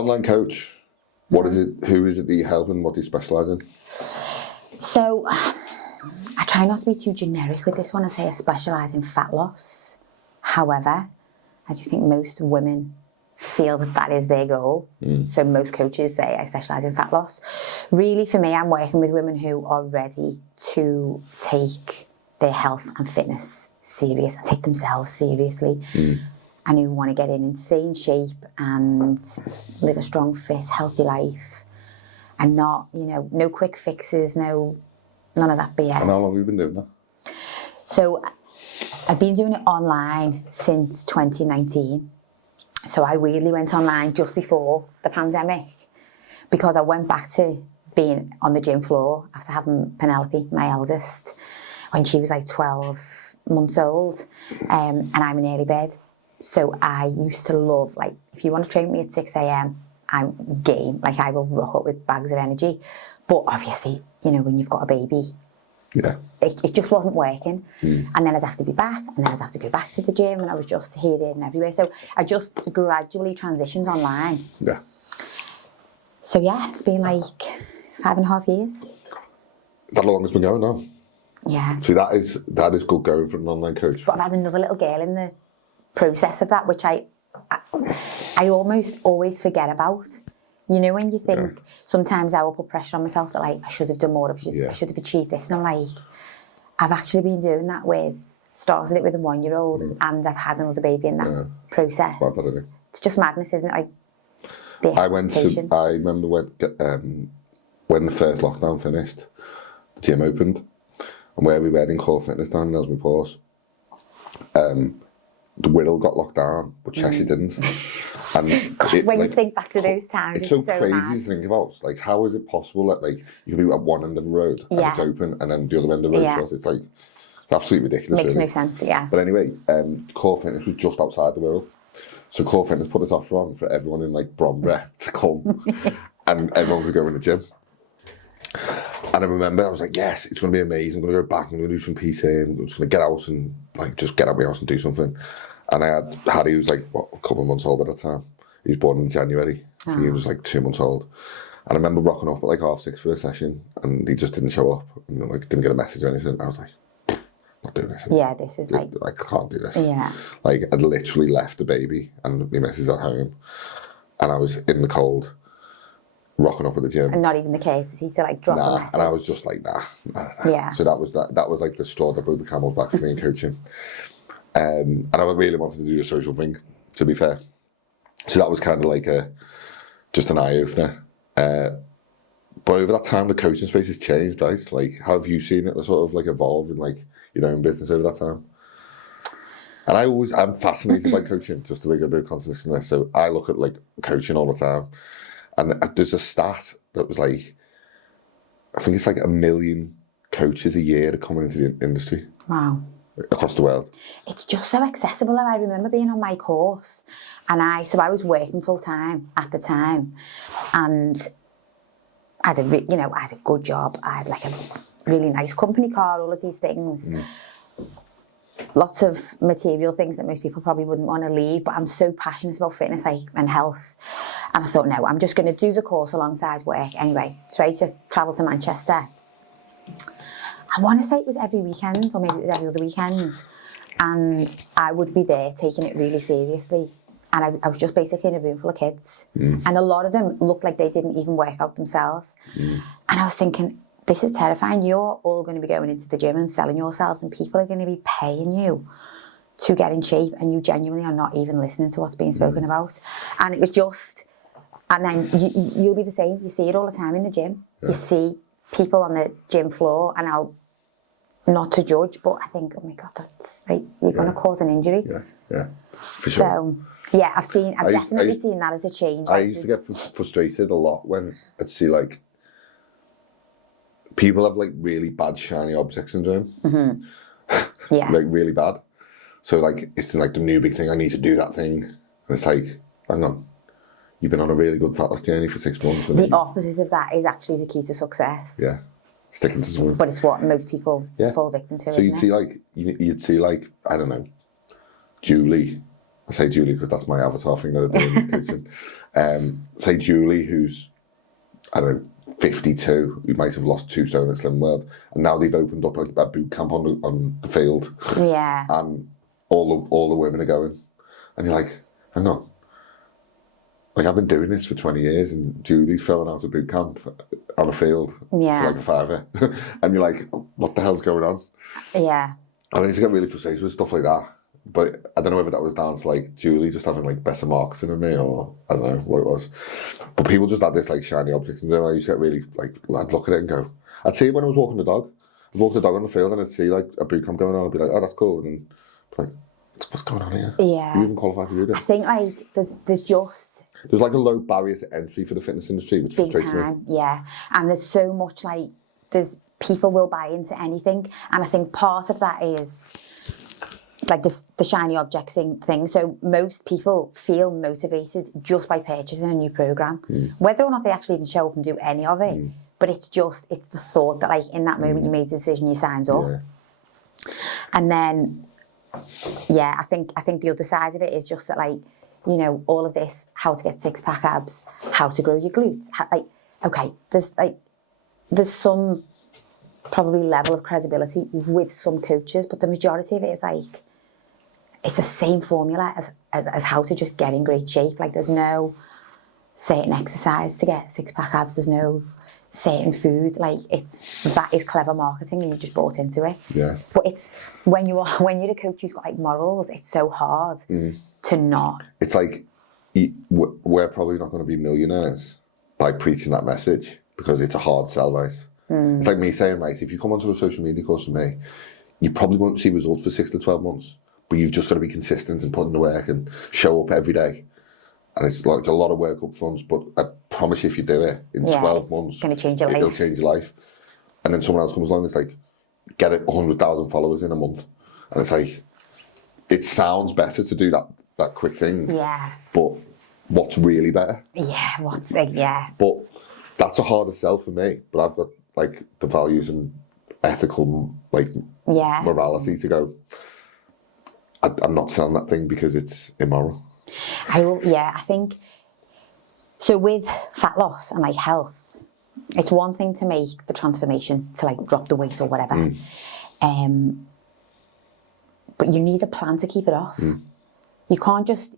Online coach. What is it? Who is it that you help and what do you specialise in? So, I try not to be too generic with this one. I say I specialise in fat loss. However, I do think most women feel that is their goal. So most coaches say I specialise in fat loss. Really, for me, I'm working with women who are ready to take their health and fitness serious and take themselves seriously, and who want to get in insane shape and live a strong, fit, healthy life, and not, no quick fixes, none of that BS. And how long have you been doing that? So I've been doing it online since 2019. So I weirdly went online just before the pandemic because I went back to being on the gym floor after having Penelope, my eldest, when she was like 12 months old, and I'm an early bird. So I used to love, like, if you want to train me at 6 a.m, I'm game. Like, I will rock up with bags of energy. But obviously, when you've got a baby, it just wasn't working. And then I'd have to be back, and then I'd have to go back to the gym, and I was just here, there, and everywhere. So I just gradually transitioned online. Yeah. So yeah, it's been like 5.5 years. That long it's been going now. Yeah. See, that is good going for an online coach. But I've had another little girl in the process of that, which I almost always forget about. When you think, sometimes I will put pressure on myself that, like, I should have done more, I should have achieved this. And I'm like, I've actually been doing that started it with a 1-year-old, and I've had another baby in that process. It's just madness, isn't it? Like, I remember when the first lockdown finished, the gym opened, and where we were in Core Fitness down in Ellesmere Port, the Wirral got locked down, but Cheshire didn't. And God, when you think back to those times, it's so crazy mad. to think about. Like, how is it possible that, like, you can be at one end of the road and it's open, and then the other end of the road shut? It's like, it's absolutely ridiculous. Makes really. no sense, yeah. But anyway, Core Fitness was just outside the Wirral, so Core Fitness put its offer on for everyone in, like, Bromborough to come, and everyone could go in the gym. And I remember I was like, yes, it's going to be amazing. I'm going to go back and I'm going to do some PT, and I'm just going to get out and, like, just get out of my house and do something. And I had Harry, who was like, a couple of months old at the time. He was born in January. So he was like 2 months old. And I remember rocking up at like 6:30 for a session, and he just didn't show up, and like didn't get a message or anything. I was like, not doing this anymore. Yeah, this is like, I can't do this. Yeah. Like, I'd literally left the baby and my missus at home, and I was in the cold, rocking up at the gym. And not even the courtesy to, like, drop a message. And I was just like, nah. Yeah. So that was like the straw that broke the camel's back for me in coaching. And I really wanted to do a social thing, to be fair. So that was kind of like just an eye-opener. But over that time, the coaching space has changed, right? Like, how have you seen it sort of like evolve in, like, your own business over that time? And I'm fascinated by coaching, just to make a bit of consistentness. So I look at, like, coaching all the time. And there's a stat that was like, I think it's like 1 million coaches a year are coming into the industry. Wow. Across the world. It's just so accessible. I remember being on my course, and I was working full time at the time, and I had a good job. I had like a really nice company car, all of these things. Lots of material things that most people probably wouldn't want to leave, but I'm so passionate about fitness, like, and health. And I thought, no, I'm just going to do the course alongside work anyway. So I used to travel to Manchester. I want to say it was every weekend, or maybe it was every other weekend, and I would be there taking it really seriously. And I was just basically in a room full of kids, and a lot of them looked like they didn't even work out themselves. And I was thinking, this is terrifying. You're all going to be going into the gym and selling yourselves, and people are going to be paying you to get in shape, and you genuinely are not even listening to what's being spoken about. And it was just, and then you'll be the same. You see it all the time in the gym. Yeah. You see people on the gym floor, and I'll, not to judge, but I think, oh my God, that's like, you're going to cause an injury. Yeah, for sure. So, yeah, I've definitely seen that as a change. I used to get frustrated a lot when I'd see, like, people have, like, really bad shiny object syndrome. Yeah. Like, really bad. So, like, it's like the new big thing, I need to do that thing. And it's like, hang on, you've been on a really good fat loss journey for 6 months. The opposite of that is actually the key to success. Yeah. Sticking to something. But it's what most people fall victim to, so you'd see, like, I don't know, Julie I say Julie because that's my avatar thing that I do in the kitchen. Say Julie, who's, I don't know, 52, who might have lost 2 stone at Slim World, and now they've opened up a boot camp on the field. Yeah. And all the women are going. And you're like, hang on. Like, I've been doing this for 20 years, and Julie's filling out a boot camp on a field for like a fiver. And you're like, what the hell's going on? Yeah. I used to get really frustrated with stuff like that. But I don't know whether that was down to like Julie just having like better marketing than me, or I don't know what it was. But people just had this like shiny object, and then I used to get really like, I'd look at it and go, I'd see it when I was walking the dog. I'd walk the dog on the field and I'd see like a boot camp going on. I'd be like, oh, that's cool. And then I'd be like, what's going on here? Yeah. You even qualified to do this? I think like there's like a low barrier to entry for the fitness industry, which big frustrates me. time, yeah. And there's so much like people will buy into anything, and I think part of that is like the shiny object thing. So most people feel motivated just by purchasing a new program, whether or not they actually even show up and do any of it. But it's the thought that like in that moment you made a decision, you signed up, and then I think the other side of it is just that like, you know, all of this, how to get 6-pack abs, how to grow your glutes, there's some probably level of credibility with some coaches, but the majority of it is like, it's the same formula as how to just get in great shape. Like, there's no certain exercise to get 6-pack abs, there's no certain food. Like, that is clever marketing, and you just bought into it. Yeah. But it's when you're a coach who's got like morals, it's so hard to not. It's like, we're probably not going to be millionaires by preaching that message, because it's a hard sell, right? It's like me saying, right, if you come onto a social media course with me, you probably won't see results for 6 to 12 months, but you've just got to be consistent and put in the work and show up every day. And it's like a lot of work up front, but I promise you, if you do it in 12 months, it's going to change your life. It'll change your life. And then someone else comes along, it's like, get 100,000 followers in a month. And it's like, it sounds better to do that quick thing. Yeah. But what's really better? Yeah, But that's a harder sell for me. But I've got like the values and ethical morality to go, I'm not selling that thing because it's immoral. I think so. With fat loss and like health, it's one thing to make the transformation to like drop the weight or whatever, but you need a plan to keep it off. You can't just